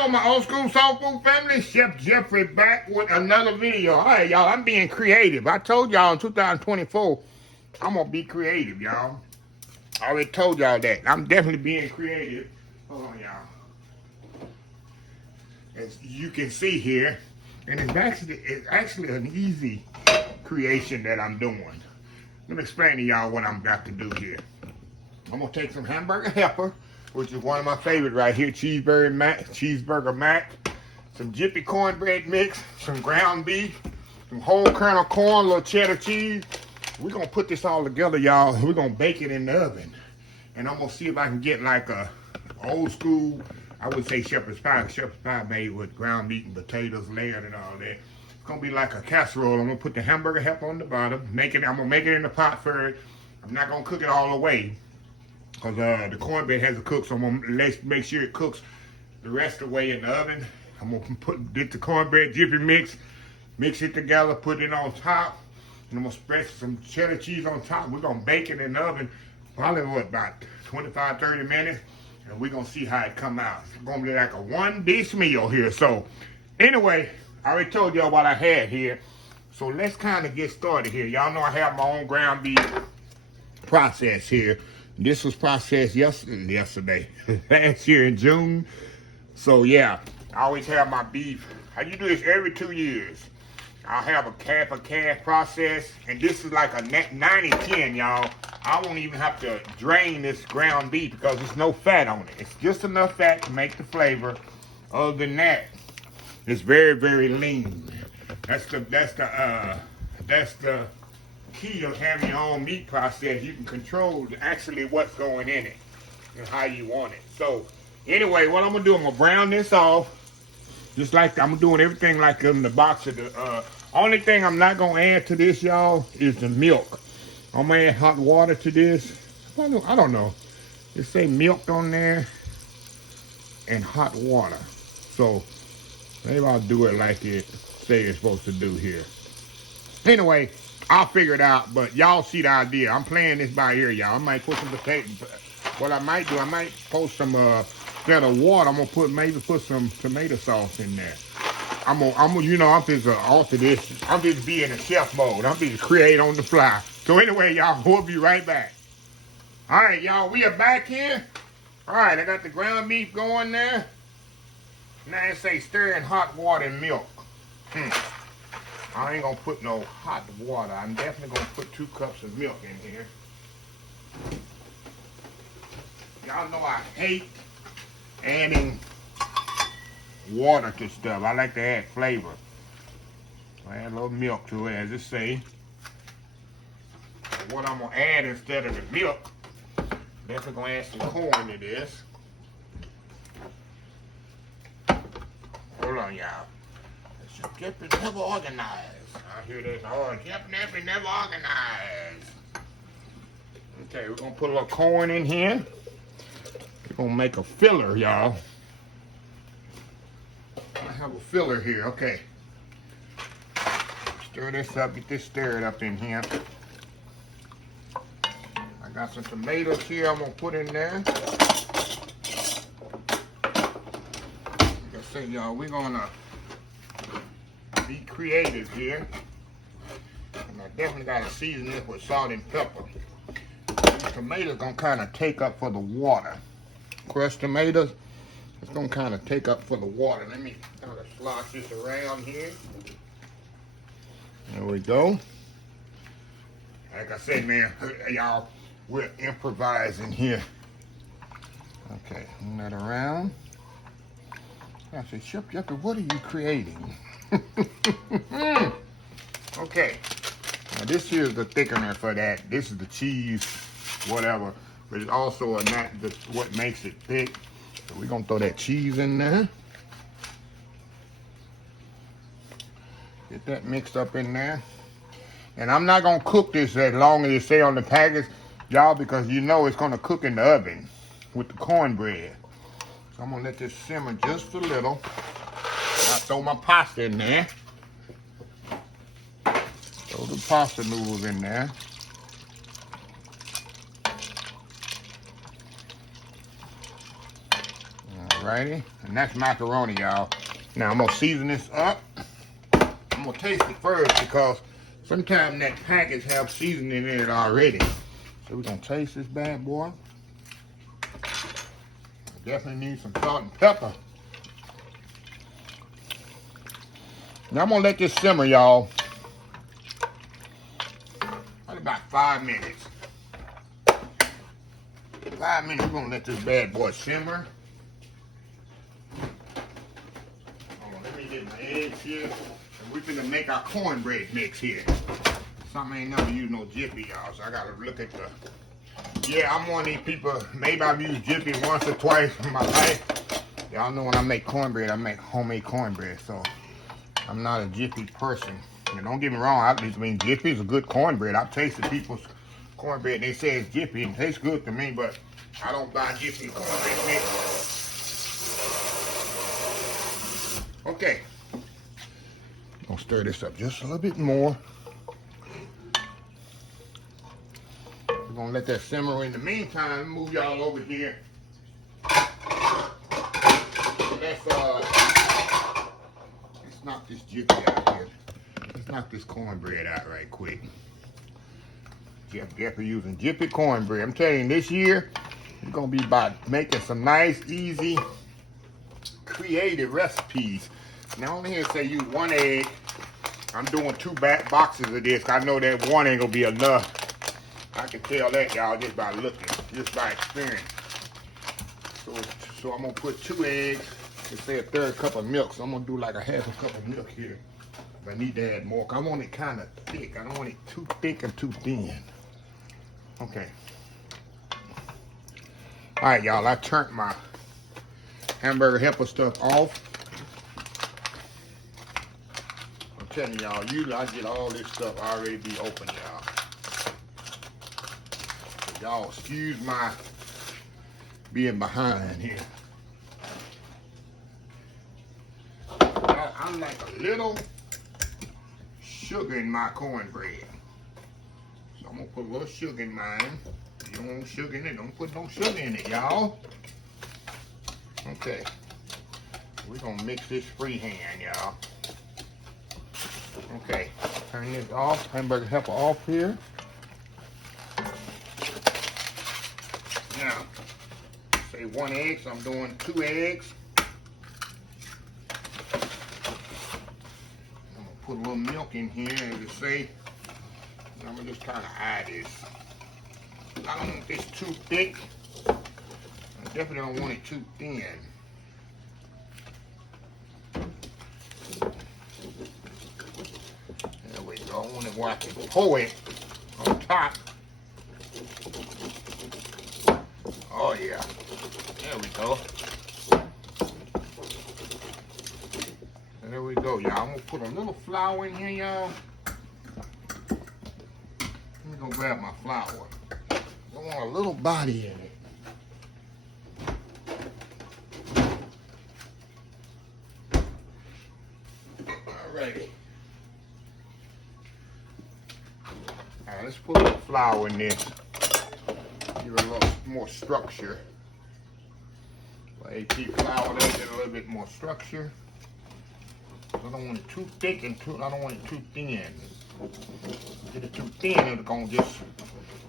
Hello, my old school soul food family. Chef Jeffrey back with another video. All right, y'all, I'm being creative. I told y'all in 2024, I'm going to be creative, y'all. I already told y'all that. I'm definitely being creative. Hold on, y'all. As you can see here, and it's actually an easy creation that I'm doing. Let me explain to y'all what I'm about to do here. I'm going to take some hamburger helper, which is one of my favorites right here, cheeseburger mac, some Jiffy cornbread mix, some ground beef, some whole kernel corn, a little cheddar cheese. We're going to put this all together, y'all. We're going to bake it in the oven. And I'm going to see if I can get like a old school, I would say shepherd's pie. Shepherd's pie made with ground meat and potatoes layered and all that. It's going to be like a casserole. I'm going to put the hamburger helper on the bottom. I'm going to make it in the pot first. I'm not going to cook it all the way, because the cornbread has to cook, so I'm going to make sure it cooks the rest of the way in the oven. I'm going to get the cornbread Jiffy mix it together, put it on top, and I'm going to spread some cheddar cheese on top. We're going to bake it in the oven, probably about 25, 30 minutes, and we're going to see how it come out. It's going to be like a one-dish meal here. So anyway, I already told y'all what I had here, so let's kind of get started here. Y'all know I have my own ground beef process here. This was processed yesterday, last year in June. So yeah, I always have my beef. I do this every 2 years. I'll have a calf process, and this is like a 90-10, y'all. I won't even have to drain this ground beef because there's no fat on it. It's just enough fat to make the flavor. Other than that, it's very, very lean. That's the key of having your own meat process. You can control actually what's going in it and how you want it. So anyway, what I'm gonna do, I'm gonna brown this off, just like I'm doing everything like in the box of the only thing I'm not gonna add to this, y'all, is the milk. I'm gonna add hot water to this. I don't know, just say milk on there and hot water. So maybe I'll do it like it say it's supposed to do here. Anyway, I'll figure it out, but y'all see the idea. I'm playing this by ear, y'all. I might put some potatoes. What I might do, I might post some instead of water, I'm gonna maybe put some tomato sauce in there. I'm just alter this. I'm just being a chef mode. I'm just create on the fly. So anyway, y'all, we'll be right back. All right, y'all, we are back here. All right, I got the ground beef going there. Now it say stir in hot water and milk. I ain't gonna put no hot water. I'm definitely gonna put 2 cups of milk in here. Y'all know I hate adding water to stuff. I like to add flavor. So I add a little milk to it, as it say. What I'm gonna add instead of the milk, definitely gonna add some corn to this. Hold on, y'all. Jeffrey never organized. I hear this hard. Jeffrey never organized. Okay, we're gonna put a little corn in here. We're gonna make a filler, y'all. I have a filler here. Okay. Stir this up. Get this stirred up in here. I got some tomatoes here. I'm gonna put in there. Like I said, y'all, we're gonna be creative here, and I definitely got to season this with salt and pepper. These tomatoes gonna kind of take up for the water. Crushed tomatoes, it's gonna kind of take up for the water. Let me kind of slosh this around here. There we go. Like I said, man, y'all, we're improvising here. Okay, turn that around. I said, Chef Jeffrey, what are you creating? Okay, now this here is the thickener for that. This is the cheese, whatever, but it's also what makes it thick. So we're gonna throw that cheese in there. Get that mixed up in there. And I'm not gonna cook this as long as it say on the package, y'all, because you know it's gonna cook in the oven with the cornbread. So I'm gonna let this simmer just a little. I throw my pasta in there. Throw the pasta noodles in there. All Alrighty, and that's macaroni, y'all. Now I'm gonna season this up. I'm gonna taste it first because sometimes that package have seasoning in it already. So we're gonna taste this bad boy. Definitely need some salt and pepper. Now I'm gonna let this simmer, y'all. Probably about 5 minutes. 5 minutes, we're gonna let this bad boy simmer. Hold on, let me get my eggs here. And we're gonna make our cornbread mix here. Something I ain't never used no Jiffy, y'all, so I gotta look at the... Yeah, I'm one of these people, maybe I've used Jiffy once or twice in my life. Y'all know when I make cornbread, I make homemade cornbread, so I'm not a Jiffy person. And don't get me wrong, I mean, Jiffy is a good cornbread. I've tasted people's cornbread, and they say it's Jiffy, and it tastes good to me, but I don't buy Jiffy cornbread mix. Okay. I'm gonna stir this up just a little bit more. We're gonna let that simmer. In the meantime, move y'all over here. Let's knock this Jiffy out here. Let's knock this cornbread out right quick. Jeffrey using Jiffy cornbread. I'm telling you, this year, it's gonna be about making some nice, easy, creative recipes. Now only here say use 1 egg. I'm doing 2 boxes of this. I know that 1 ain't gonna be enough. I can tell that, y'all, just by looking, just by experience. So I'm gonna put 2 eggs. Let's say a 1/3 cup of milk. So I'm gonna do like a 1/2 cup of milk here. If I need to add more, I want it kind of thick. I don't want it too thick and too thin. Okay. All right, y'all. I turned my hamburger helper stuff off. I'm telling y'all, usually I get all this stuff already be open, y'all. So y'all excuse my being behind here. I like a little sugar in my cornbread. So I'm gonna put a little sugar in mine. If you don't want sugar in it, don't put no sugar in it, y'all. Okay. We're gonna mix this freehand, y'all. Okay, turn this off, hamburger helper off here. Now, say 1 egg, so I'm doing 2 eggs. I'm gonna put a little milk in here, as you say. I'm gonna just kind of eye this. I don't want this too thick. I definitely don't want it too thin. There we go. I want it where I can pour it on top. Oh yeah. There we go. And there we go, y'all. I'm gonna put a little flour in here, y'all. Let me go grab my flour. I want a little body in it. Alrighty. Alright, let's put a little flour in this. Give it a little more structure. AP flour, let's get a little bit more structure. I don't want it too thick and I don't want it too thin. Get it too thin,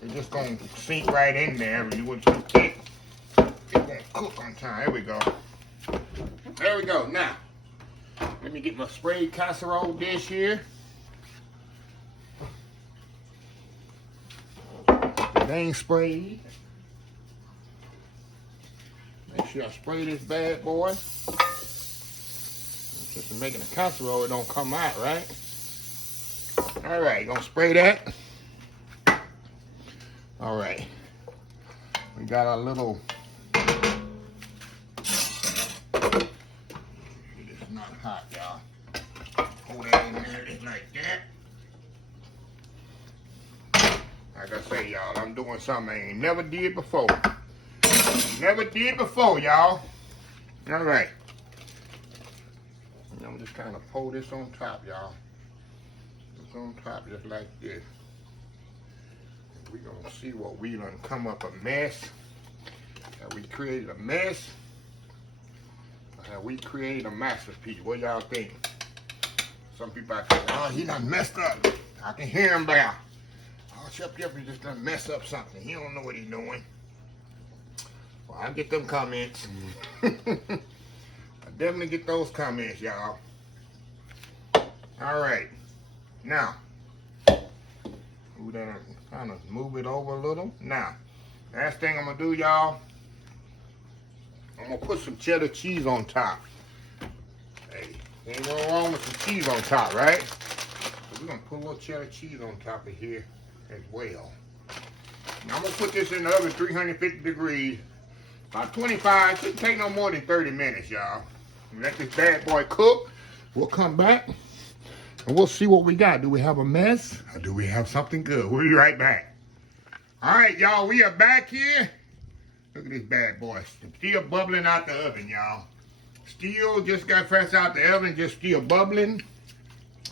it's just gonna sink right in there. If you want it too thick, it won't cook on time. There we go. There we go. Now, let me get my sprayed casserole dish here. It ain't sprayed. Make sure I spray this bad boy. Since I'm making a casserole, it don't come out, right? All right, gonna spray that. All right. We got our little... It's not hot, y'all. Hold that in there just like that. Like I say, y'all, I'm doing something I ain't never did before. Never did before, y'all. All right. And I'm just kind of pour this on top, y'all. It's on top just like this. We're gonna see what we done come up a mess. We created a mess. we created a masterpiece. What y'all think? Some people are saying, oh, he done messed up. I can hear him there. Oh, Chef Jeffrey just done messed up something. He don't know what he's doing. Well, I get them comments. I definitely get those comments, y'all. All right. Now, kind of move it over a little. Now, last thing I'm going to do, y'all, I'm going to put some cheddar cheese on top. Hey, ain't no wrong with some cheese on top, right? So we're going to put a little cheddar cheese on top of here as well. Now, I'm going to put this in the oven 350 degrees. About 25, shouldn't take no more than 30 minutes, y'all. Let this bad boy cook. We'll come back and we'll see what we got. Do we have a mess or do we have something good? We'll be right back. All right, y'all, we are back here. Look at this bad boy. Still bubbling out the oven, y'all. Still just got fresh out the oven, just still bubbling.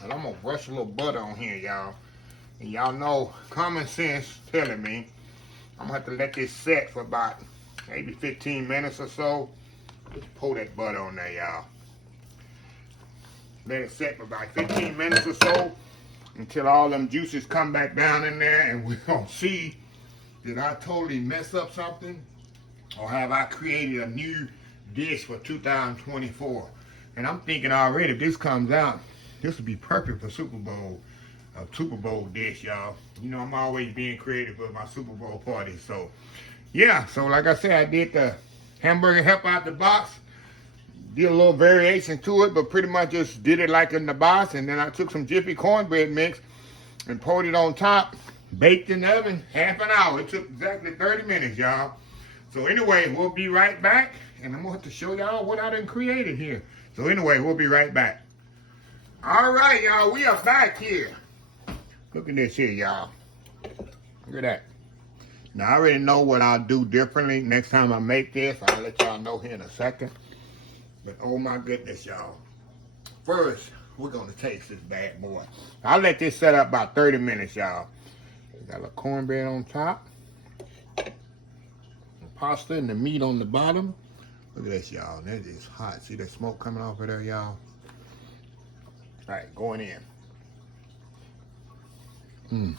And I'm gonna brush a little butter on here, y'all. And y'all know, common sense telling me, I'm gonna have to let this set for about maybe 15 minutes or so. Just pour that butter on there, y'all. Let it set for about 15 minutes or so until all them juices come back down in there, and we're gonna see, did I totally mess up something? Or have I created a new dish for 2024? And I'm thinking already, if this comes out, this would be perfect for Super Bowl, a Super Bowl dish, y'all. You know, I'm always being creative with my Super Bowl parties. So, yeah, so like I said, I did the hamburger help out the box. Did a little variation to it, but pretty much just did it like in the box. And then I took some Jiffy cornbread mix and poured it on top. Baked in the oven, half an hour. It took exactly 30 minutes, y'all. So anyway, we'll be right back, and I'm gonna have to show y'all what I done created here. So anyway, we'll be right back. All right, y'all, we are back here. Look at this here, y'all. Look at that. Now, I already know what I'll do differently next time I make this. I'll let y'all know here in a second. But oh my goodness, y'all. First, we're gonna taste this bad boy. I'll let this set up about 30 minutes, y'all. Got a cornbread on top. Pasta and the meat on the bottom. Look at this, y'all. That is hot. See that smoke coming off of there, y'all? All right, going in.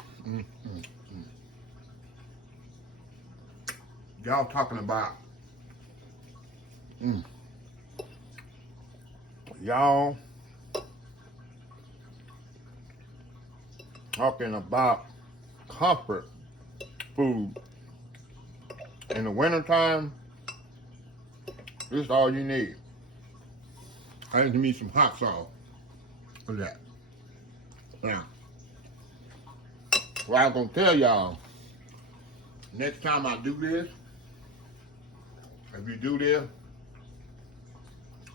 Y'all talking about, y'all talking about comfort food. In the wintertime, this is all you need. I need to need some hot sauce. Look at that. Now, what I'm gonna tell y'all, next time I do this, if you do this,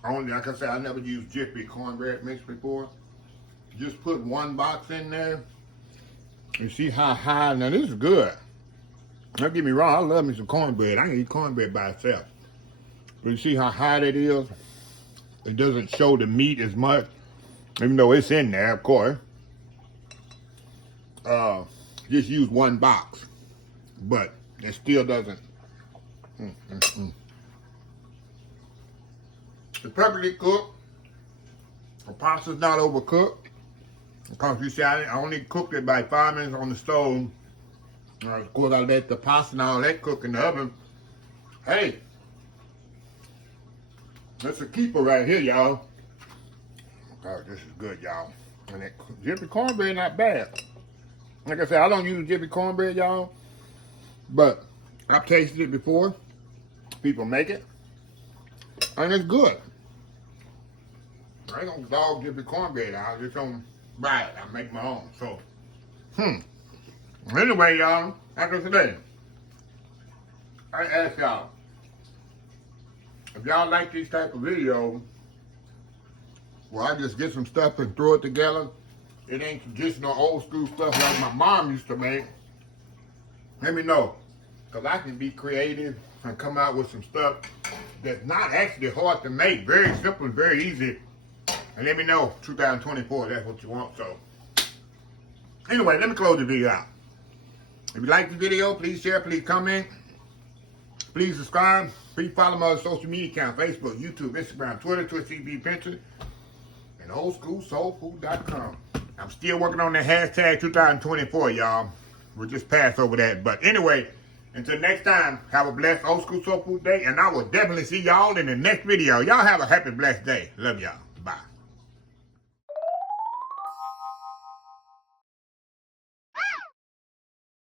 only, like I said, I never used Jiffy cornbread mix before. Just put one box in there and see how high, now this is good. Don't get me wrong, I love me some cornbread. I can eat cornbread by itself. But you see how high that is? It doesn't show the meat as much, even though it's in there, of course. Just use one box, but it still doesn't. It's perfectly cooked. The pasta's not overcooked. Because you see, I only cooked it by 5 minutes on the stove. Of course, I let the pasta and all that cook in the oven. Hey, that's a keeper right here, y'all. God, this is good, y'all. And that Jiffy cornbread not bad. Like I said, I don't use Jiffy cornbread, y'all. But I've tasted it before. People make it. And it's good. I ain't gonna dog Jiffy cornbread. I just don't buy it. I make my own. So, anyway, y'all, after today, I ask y'all, if y'all like these type of videos, where I just get some stuff and throw it together, it ain't just no old school stuff like my mom used to make, let me know. Because I can be creative and come out with some stuff that's not actually hard to make. Very simple, very easy. And let me know, 2024, that's what you want. So, anyway, let me close the video out. If you like the video, please share, please comment. Please subscribe. Please follow my social media accounts, Facebook, YouTube, Instagram, Twitter, Twitch TV, Pinterest, and oldschoolsoulfood.com. I'm still working on that hashtag 2024, y'all. We'll just pass over that. But anyway, until next time, have a blessed Old School Soul Food day, and I will definitely see y'all in the next video. Y'all have a happy, blessed day. Love y'all.